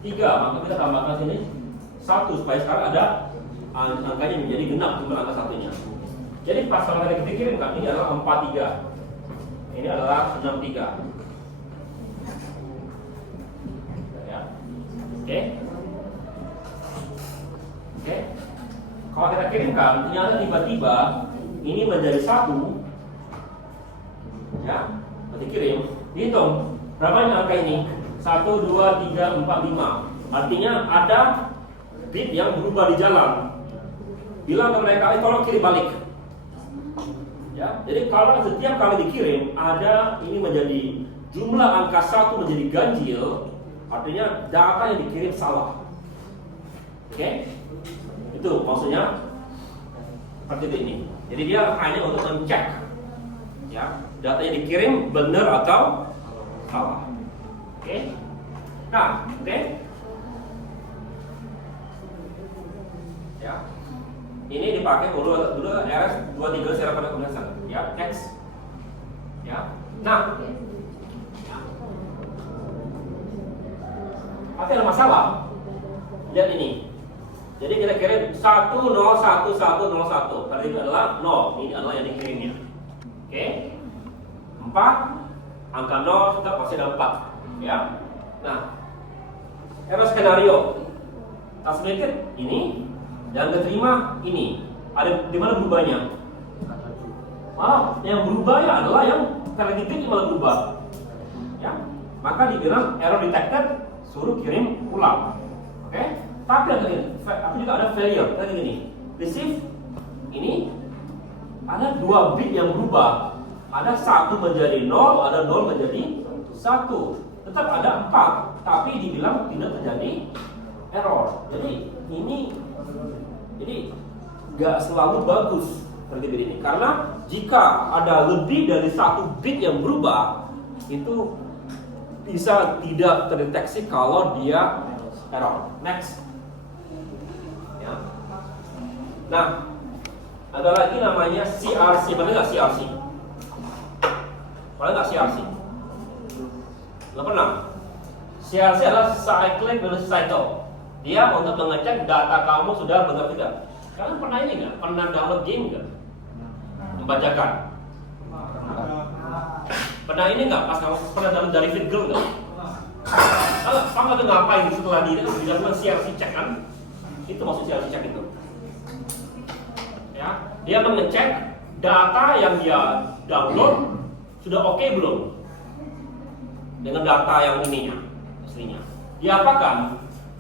3, maka kita tambahkan sini 1 supaya sekarang ada angkanya menjadi genap jumlah angka satunya. Jadi pas kalau kita kirimkan ini adalah 43. Ini adalah 63. Oke. Oke. Kalau kita kirimkan, ternyata tiba-tiba ini menjadi 1. Ya, berarti kirim. Dihitung berapa angka ini? 1, 2, 3, 4, 5. Artinya ada bit yang berubah di jalan. Bilang ke mereka, tolong kirim balik. Ya, jadi kalau setiap kali dikirim ada ini menjadi jumlah angka 1 menjadi ganjil, artinya data yang dikirim salah. Oke? Itu maksudnya seperti ini. Jadi dia hanya untuk mencek, ya, data yang dikirim benar atau salah. Oke? Nah, oke? Ya. Ini dipakai dulu RS23 secara pada kebiasaan. Ya, next. Ya. Nah, tapi ada masalah. Lihat ini. Jadi kita kirim 101101. Tadi itu adalah 0. Ini adalah yang dikirimnya. Oke. 4 angka 0 tetap masih ada 4. Ya. Nah, error skenario. Transmitted ini yang keterima ini. Ada di mana berubahnya? Yang berubahnya adalah yang terdeteksi malah berubah. Ya. Maka dibilang error detected, suruh kirim ulang. Oke? Tapi ada ini, juga ada failure. Kayak gini. Receive ini ada 2 bit yang berubah. Ada 1 menjadi 0, ada 0 menjadi 1. Tetap ada 4, tapi dibilang tidak terjadi error. Jadi ini nggak selalu bagus seperti ini. Karena jika ada lebih dari 1 bit yang berubah, itu bisa tidak terdeteksi kalau dia error. Next. Ya. Nah, ada lagi namanya CRC. Mana nggak CRC? Mana nggak CRC? Nggak pernah. CRC adalah cyclic release cycle. Dia untuk mengecek data kamu sudah benar tidak. Kalian pernah ini nggak? Pernah download game nggak? Membacakan. Pernah ini nggak? Pas kamu pernah download dari Fitgirl nggak? Kalau kamu lagi ngapain setelah dilakukan CRC check kan? Itu maksud CRC check itu. Ya, dia mengecek data yang dia download sudah oke belum dengan data yang ininya aslinya. Dia apakan?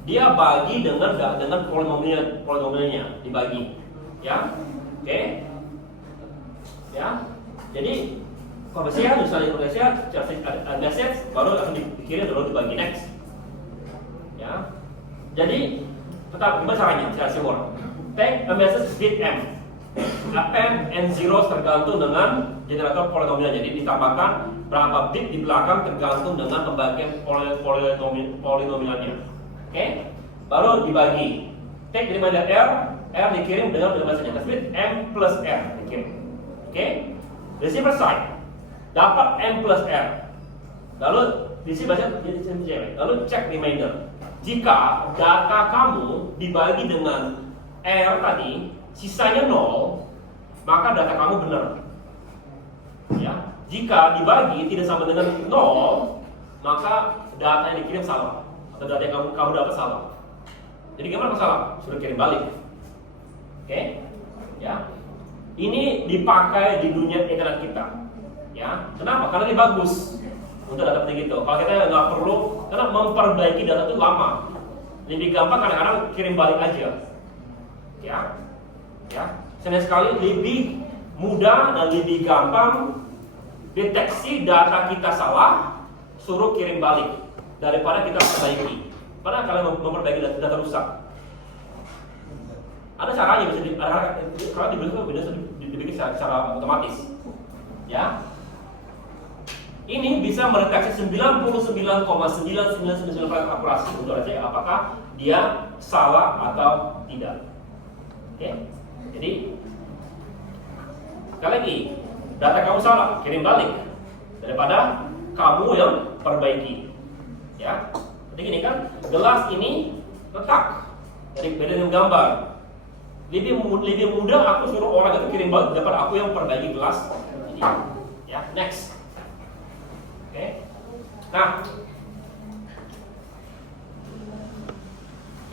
Dia bagi dengan polinomialnya dibagi, ya, oke, ya. Jadi Indonesia, misalnya Indonesia, ada set baru akan dikirim baru dibagi next, ya. Jadi tetap gimana caranya? Saya simul. Take a message bit m. Append n0 tergantung dengan generator polinomial. Jadi ditambahkan berapa bit di belakang tergantung dengan pembagian polinomialnya. Oke, baru dibagi. Take daripada R dikirim dengan bahasanya bit M plus R dikirim. Oke, receiver side dapat M plus R. Lalu receiver side lalu check remainder. Jika data kamu dibagi dengan R tadi, sisanya 0, maka data kamu benar. Ya, jika dibagi tidak sama dengan 0, maka data yang dikirim salah. Atau data yang kamu dapat salah. Jadi gimana masalah? Suruh kirim balik. Oke? Ya. Ini dipakai di dunia internet kita. Ya. Kenapa? Karena ini bagus untuk data seperti gitu. Kalau kita nggak perlu, karena memperbaiki data itu lama. Lebih gampang kadang-kadang kirim balik aja. Ya. Ya. Senang sekali lebih mudah dan lebih gampang deteksi data kita salah, suruh kirim balik daripada kita perbaiki. Karena kalian memperbaiki data rusak. Ada caranya bisa kalau dibikin secara otomatis. Ya. Ini bisa mendeteksi 99,999% akurasi untuk cek apakah dia salah atau tidak. Oke. Jadi sekali lagi, data kamu salah, kirim balik daripada kamu yang perbaiki. Ya, jadi gini kan, gelas ini retak, jadi beda dengan gambar. Lebih mudah aku suruh orang itu kirim balik daripada aku yang perbaiki gelas ini. Ya, next. Oke. Nah,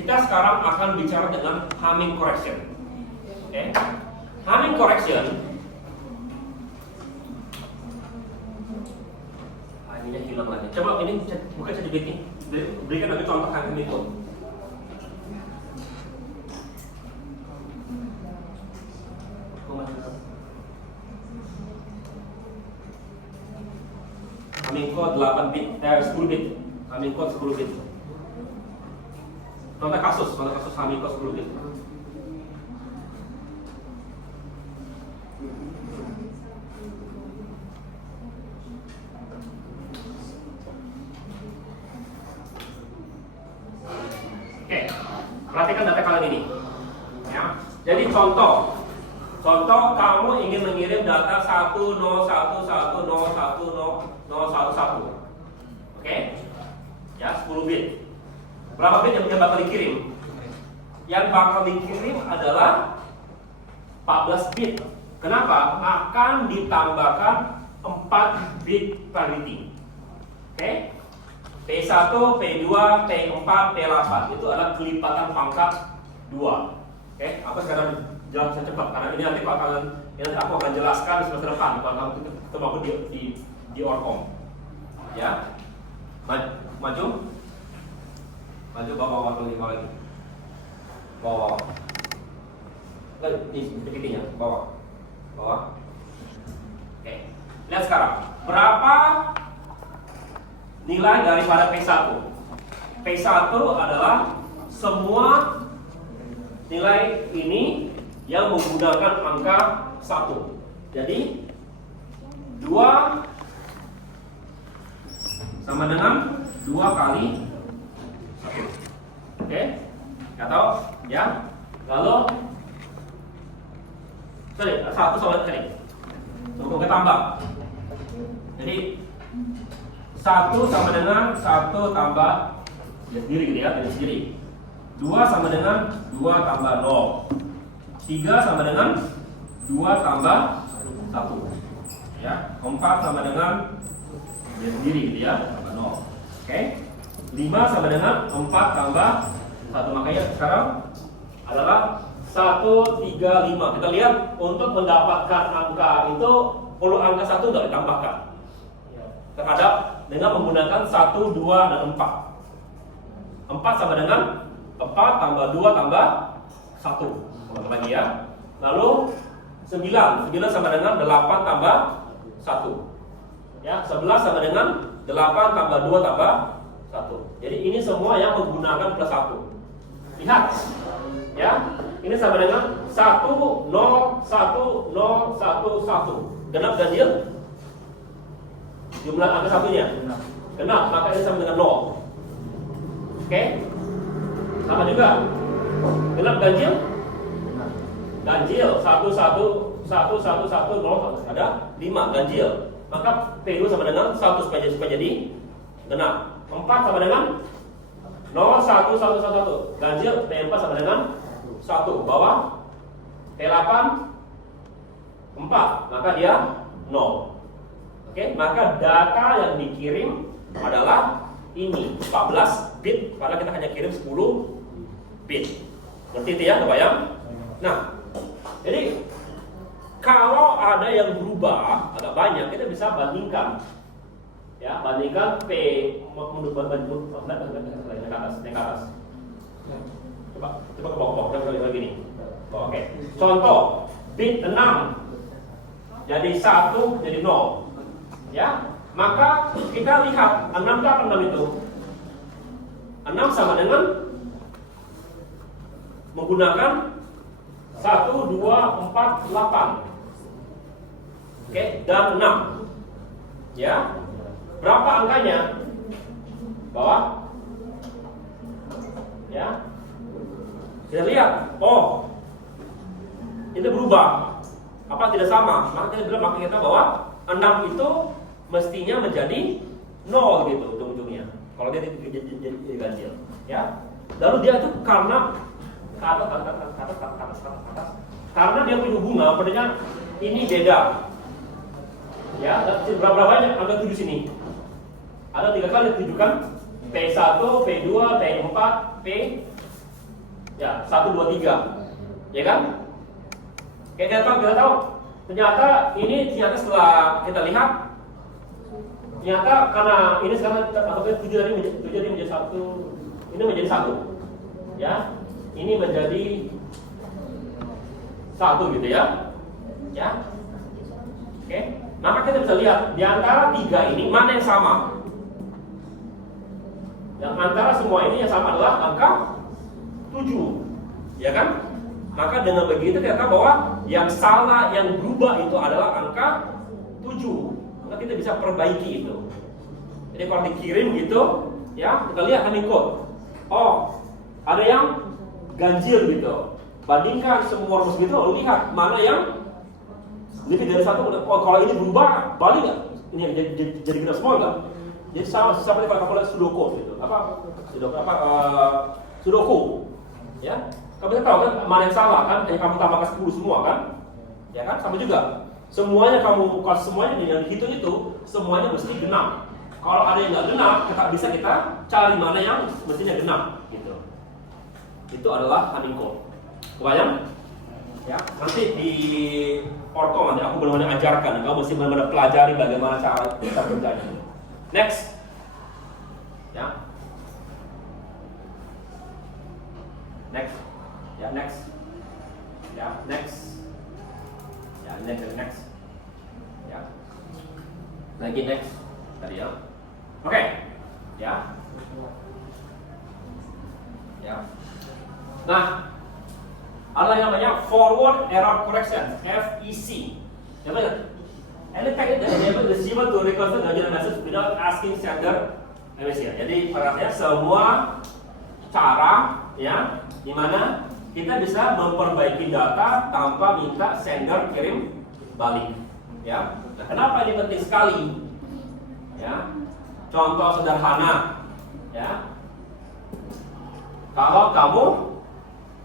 kita sekarang akan bicara dengan Hamming correction. Oke, Hamming correction. Ininya hilang lagi. Coba ini buka ChatGPT. Berikan lagi contoh Hamming itu. Hamming code 8 bit, 10 bit. Hamming code 10 bit. Contoh kasus Hamming code 10 bit. Oke, perhatikan data kalian ini. Ya. Jadi contoh kamu ingin mengirim data 10110101011. Oke? Ya, 10 bit. Berapa bit yang bakal dikirim? Yang bakal dikirim adalah 14 bit. Kenapa? Akan ditambahkan 4 bit parity. Oke? P1, P2, P4, P8 itu adalah kelipatan pangkat 2. Oke? Aku sekarang jelaskan cepat karena ini nanti aku akan jelaskan di semester depan kalau kamu ketemu aku di Orkom. Ya? Maju bawa lagi. Bawa. Ini begininya, bawa. Oke. Lihat sekarang, berapa nilai daripada P1? P1 adalah semua nilai ini yang menggunakan angka 1. Jadi 2 sama dengan 2 kali 1. Oke? Atau ya? Lalu satu sama tadi. Tunggu kita tambah. Jadi 1 sama dengan 1 tambah ya sendiri gitu ya, dari sendiri. 2 sama dengan 2 tambah 0. 3 sama dengan 2 tambah 1. Ya, 4 sama dengan ya sendiri gitu ya, tambah 0. Oke? 5 sama dengan 4 tambah 1. Makanya sekarang adalah 1, 3, 5. Kita lihat untuk mendapatkan angka itu perlu angka 1 enggak ditambahkan. Terhadap dengan menggunakan 1, 2, dan 4. 4 sama dengan 4 tambah 2 tambah 1. Lagi ya. Lalu 9 sama dengan 8 tambah 1. Ya, 11 sama dengan 8 tambah 2 tambah 1. Jadi ini semua yang menggunakan plus 1. Lihat. Ya. Ini sama dengan 1 0 1 0 1 1. Genap ganjil? Jumlah angka satunya genap, maka ini sama dengan 0. Oke? Sama juga. Genap ganjil? Ganjil 1 1 1 1 1 0 ada 5 ganjil. Maka P2 sama dengan 1 supaya jadi genap. 4 sama dengan 0 1 1 1 1. Ganjil P4 sama dengan 1 bawah P8 4, maka dia 0. Oke, maka data yang dikirim adalah ini 14 bit karena kita hanya kirim 10 bit. Ngerti itu ya, kebayang? Nah, jadi kalau ada yang berubah agak banyak, kita bisa bandingkan. Ya, bandingkan P naik ke atas. Coba ke bawah lagi nih. Oke. Contoh, bit 6 jadi 1 jadi 0. Ya, maka kita lihat 6 ke 6 itu. 6 sama dengan menggunakan 1 2 4 8. Oke, dan 6. Ya. Berapa angkanya? Bawah. Ya. Kita lihat, oh, ini berubah. Apa tidak sama? Maka kita bahwa 6 itu mestinya menjadi 0 gitu ujung-ujungnya. Kalau dia jadi ganjil, ya. Lalu dia itu karena ke atas. Karena dia punya hubungan, padanya ini beda. Ya, berapa banyak angka 7 sini? Ada 3 kali tunjukkan P1, P2, P4, P5. Ya, 1, 2, 3. Ya kan? Kita tahu. Ternyata setelah kita lihat, ternyata karena ini sekarang 7 tadi menjadi 1. Ini menjadi 1. Ya. Ini menjadi 1 gitu ya. Ya. Oke. Maka kita bisa lihat di antara 3 ini mana yang sama. Yang antara semua ini yang sama adalah angka 7. Ya kan? Maka dengan begitu kita tahu bahwa yang salah, yang berubah itu adalah angka 7. Maka kita bisa perbaiki itu. Jadi kalau dikirim gitu, ya kita lihat honey code. Oh, ada yang ganjil gitu. Bandingkan semua rumus gitu, lalu lihat mana yang lebih dari 1. Oh, kalau ini berubah, balik nggak? Ini jadi kita semua nggak? Jadi sama seperti kalau lihat sudoku gitu. Sudoku. Ya. Kamu bisa tahu kan mana yang salah kan? Hanya kamu tambahkan 10 semua kan? Ya kan? Sama juga. Semuanya kalau semuanya yang dihitung itu semuanya mesti genap. Kalau ada yang nggak genap, bisa kita cari mana yang mestinya genap gitu. Itu adalah honeycomb. Kebayang? Ya, nanti di orto nanti aku benar-benar ajarkan. Kamu mesti benar-benar pelajari bagaimana cara kita kerjanya. Next. Ya. Next. Ya, next. Ya, next. Ya, next. Ya. Lagi next. Tadi ya. Oke. Ya. Ya. Nah, ada yang namanya forward error correction, FEC. Ya benar. Anything that enable the receiver to reconstruct the original message without asking sender permission. Jadi artinya semua cara ya di mana kita bisa memperbaiki data tanpa minta sender kirim balik. Ya. Nah, kenapa ini penting sekali? Ya. Contoh sederhana. Ya. Kalau kamu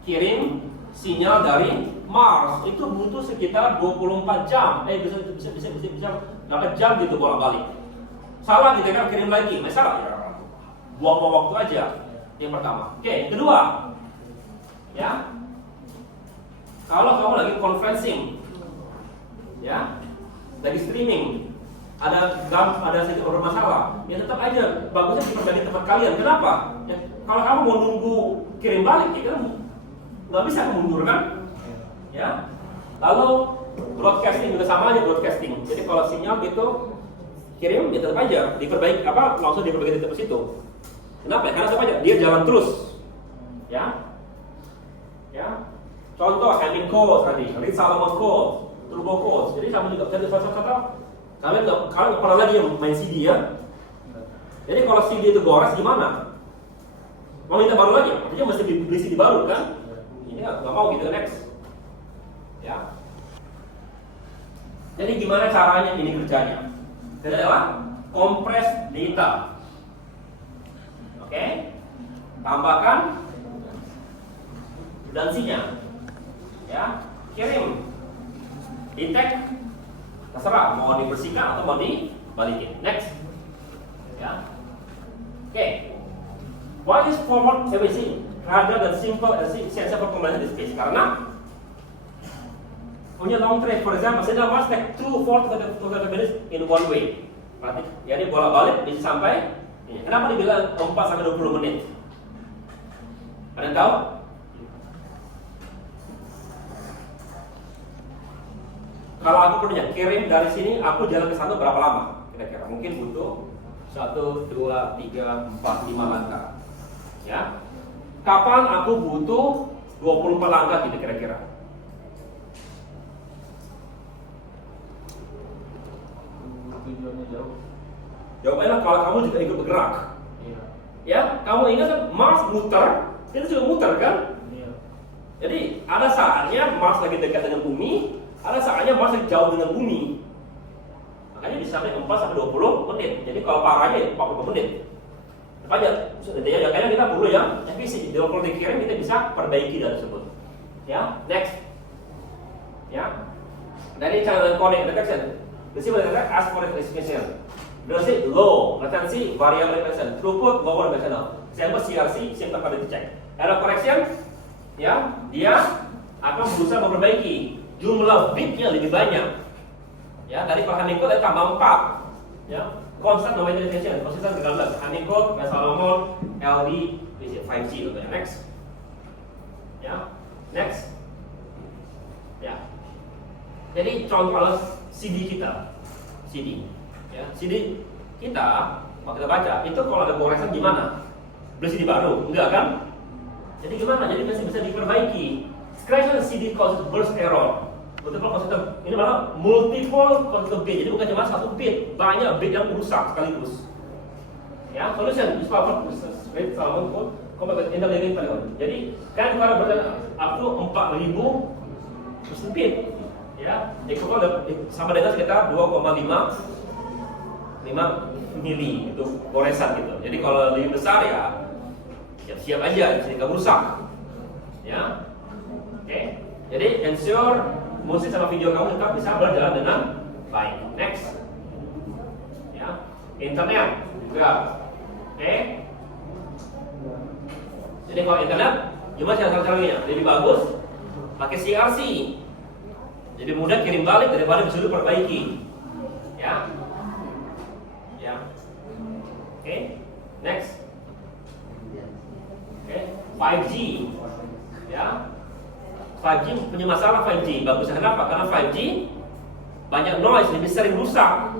kirim sinyal dari Mars itu butuh sekitar 24 jam. Bisa berapa jam gitu bolak-balik. Salah gitu kan kirim lagi, masalah ya. Buang waktu aja. Yang pertama. Oke, yang kedua. Ya. Kalau kamu lagi conferencing. Ya. Lagi streaming. Ada sedikit bermasalah. Ya tetap aja bagusnya diperbaiki tempat kalian. Kenapa? Ya, kalau kamu mau nunggu kirim balik ya kan nggak bisa mundur kan? Ya. Lalu broadcasting juga sama aja broadcasting. Jadi kalau sinyal gitu kirim ya tetap aja diperbaiki langsung diperbaiki di tempat situ. Kenapa? Karena tetap aja dia jalan terus. Ya. Ya. Contoh Hamming code tadi, Reed Solomon code, Turbo code. Jadi sama juga jadi kata kalian nggak pernah lagi main CD ya. Jadi kalau CD itu gores gimana? Mau minta baru lagi? Artinya mesti beli CD baru kan? Ini nggak mau gitu next. Ya. Jadi gimana caranya ini kerjanya? Itu adalah compress data. Oke? Tambahkan redundancy-nya. Ya, kirim. Detect. Terserah mau dibersihkan atau mau dibalikin. Next. Ya. Oke. Why is forward servicing rather than simple sensor combination space? Karena punya long track, for example, signal must take 2 4 to 5 minutes in one way. Berarti, jadi bolak-balik bisa sampai. Kenapa dibilang 4 sampai 20 menit? Ada yang tahu? Kalau aku punya kirim dari sini, aku jalan ke sana berapa lama? Kira-kira mungkin butuh 1, 2, 3, 4, 5 langkah. Ya. Kapan aku butuh 24 langkah gitu kira-kira? Tujuannya jauh. Jawabannya kalau kamu juga ikut bergerak. Iya. Ya, kamu ingat kan Mars muter, itu juga muter kan? Iya. Jadi ada saatnya Mars lagi dekat dengan bumi, ada saatnya Mars lagi jauh dengan bumi. Makanya bisa sampai 4 sampai 20 menit. Jadi kalau parahnya 40 menit. Apa aja? Ya, kayaknya kita perlu yang efisien. Jadi kalau dikirim kita bisa perbaiki data tersebut. Ya, next. Ya. Dari channel connect detection. Receiver detect ask for execution. Durasi low, latency variable retention, throughput lower than channel. Sample CRC simple pada dicek. Error correction ya, dia akan berusaha memperbaiki jumlah bitnya lebih banyak. Ya, tadi kalau honeycode ada tambah 4. Ya, constant nomination, konsisten 13. Honeycode, Salomon, LD, 5G contohnya. Next. Ya, next. Ya. Jadi contoh CD kita. CD. Ya, CD kita kalau kita baca itu kalau ada goresan gimana? Beli CD baru? Enggak kan? Jadi gimana? Jadi masih bisa diperbaiki. Scratch CD causes burst error. Multiple consistent, ini malah multiple consistent bit. Jadi bukan cuma satu bit, banyak bit yang rusak sekaligus. Ya, solution is power with Salomon code compact interleaving polygon. Jadi kan kalau berada up to 4000 consistent bit. Ya, equal sama dengan sekitar 2,5 mili itu goresan gitu. Jadi kalau lebih besar ya siap-siap aja sehingga rusak. Ya. Oke. Jadi ensure musik sama video kamu tetap bisa berjalan dengan baik. Next. Ya. Internet juga. Oke. Jadi kalau internet gimana cara-caranya? Lebih bagus pakai CRC. Jadi mudah kirim balik daripada disuruh perbaiki. Ya. Ya. Oke. Next. Oke. 5G. Ya. 5G punya masalah 5G. Bagusnya kenapa? Karena 5G banyak noise, lebih sering rusak.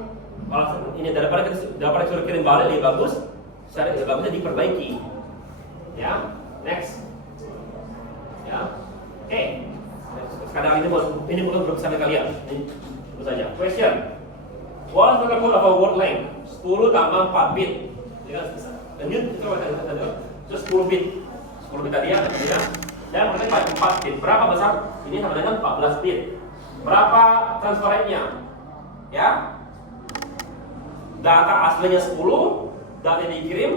Kalau ini daripada suruh kirim balik lebih bagus, lebih bagusnya diperbaiki. Ya, next. Ya, oke. Sekarang ini bukan belum sampai kalian. Ini terus saja. Question. What is the code of a word length? 10 tambah 4 bit. Ya, lanjut. Terus 10 bit. 10 bit tadi ya. Dan mereka 4 bit. Berapa besar? Ini sama dengan 14 bit. Berapa transfer rate-nya? Ya. Data aslinya 10, data yang dikirim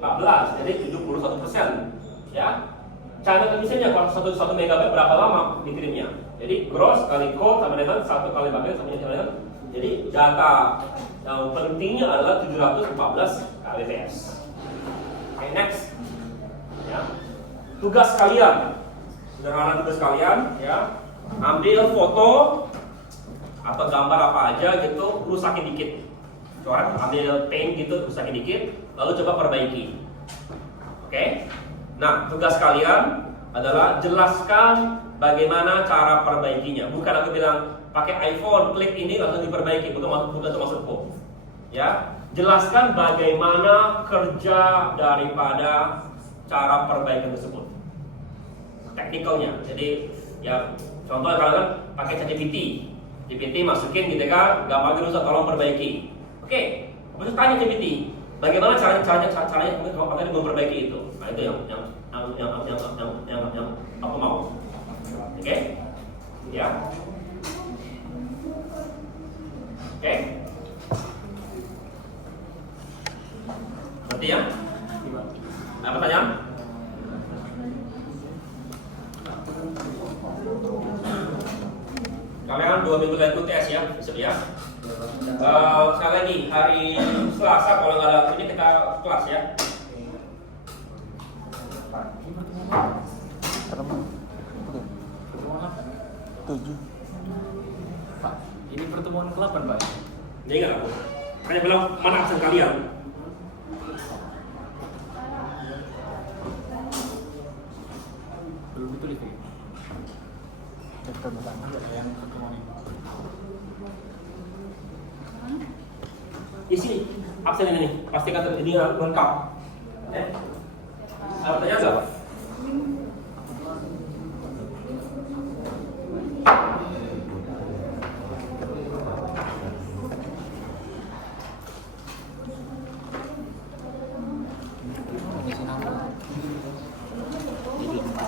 14, jadi 71%. Ya. Channel emisinya kalau 1 megabyte berapa lama dikirimnya? Jadi gross kali code sama dengan 1 kali byte sama dengan. Jadi data yang pentingnya adalah 714 kbps. Oke, next. Ya. Tugas kalian, sederhana tugas kalian, ya, ambil foto atau gambar apa aja gitu, rusakin dikit, coret, ambil paint gitu, rusakin dikit, lalu coba perbaiki. Oke? Nah, tugas kalian adalah jelaskan bagaimana cara perbaikinya. Bukan aku bilang pakai iPhone, klik ini langsung diperbaiki, bukan itu maksudku. Ya, jelaskan bagaimana kerja daripada cara perbaikan tersebut, teknikalnya. Jadi ya contoh kalian pakai GPT masukin gitu kan, gambarnya rusak, tolong perbaiki. Oke, terus tanya GPT, bagaimana caranya kamu memperbaiki itu. Nah itu yang aku mau. Oke, ya. Oke, berarti ya. Apa pertanyaan? Kalian 2 minggu lagi tes ya, besok ya. Sekali lagi hari Selasa kalau nggak ada ini kita kelas ya. Tujuh. Pak, ini pertemuan ke-8 Pak. Jadi nggak aku. Hanya bilang mana absen kalian. Belum ditulis nih. Yang pertemuan ini. Isi absen ini nih, pastikan ini lengkap. Ada pertanyaan nggak?